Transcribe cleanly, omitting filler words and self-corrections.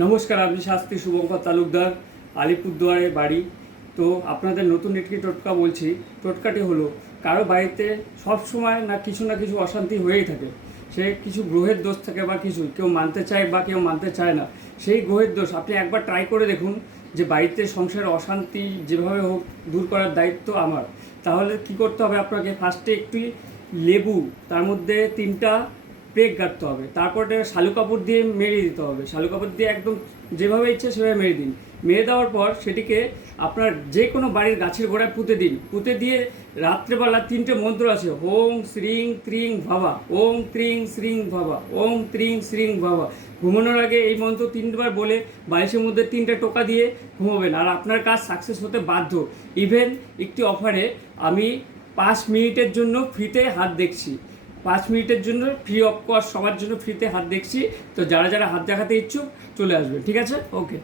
নমস্কার, আমি শাস্ত্রী শুভঙ্কর তালুকদার, আলিপুরদুয়ারে বাড়ি। তো আপনাদের নতুন একটি টোটকা বলছি। টোটকাটি হলো, কারো বাড়িতে সব সময় না কিছু অশান্তি হয়েই থাকে। সে কিছু গ্রহের দোষ থাকে বা কিছু কেউ মানতে চায় বা কেউ মানতে চায় না। সেই গ্রহের দোষ আপনি একবার ট্রাই করে দেখুন যে বাড়িতে সংসারে অশান্তি যেভাবে হোক দূর করার দায়িত্ব আমার। তাহলে কি করতে হবে, আপনাকে ফার্স্টে একটি লেবু, তার মধ্যে 3টা পেক গাঁথতে হবে, তারপরে শালু কাপড় দিয়ে মেরে দিতে হবে। শালু কাপড় দিয়ে একদম যেভাবে ইচ্ছে সেভাবে মেরে দিন। মেরে দেওয়ার পর সেটিকে আপনার যে কোনো বাড়ির গাছের গোড়ায় পুঁতে দিন। পুঁতে দিয়ে রাত্রেবেলা 3টে মন্ত্র আছে, ওং শ্রীং ত্রিং ভাবা, ওং ত্রিং শ্রীং ভাবা, ওং ত্রিং শ্রীং ভাবা। ঘুমানোর আগে এই মন্ত্র 3বার বলে বালিশের মধ্যে 3টে টোকা দিয়ে ঘুমাবেন, আর আপনার কাজ সাকসেস হতে বাধ্য। ইভেন একটি অফারে আমি 5 মিনিটের জন্য ফ্রিতে হাত দেখছি। 5 মিনিটের জন্য ফ্রি অফ কস্ট, সবার জন্য ফ্রিতে হাত দেখছি। তো যারা যারা হাত দেখাতে ইচ্ছুক চলে আসবেন, ঠিক আছে? ওকে।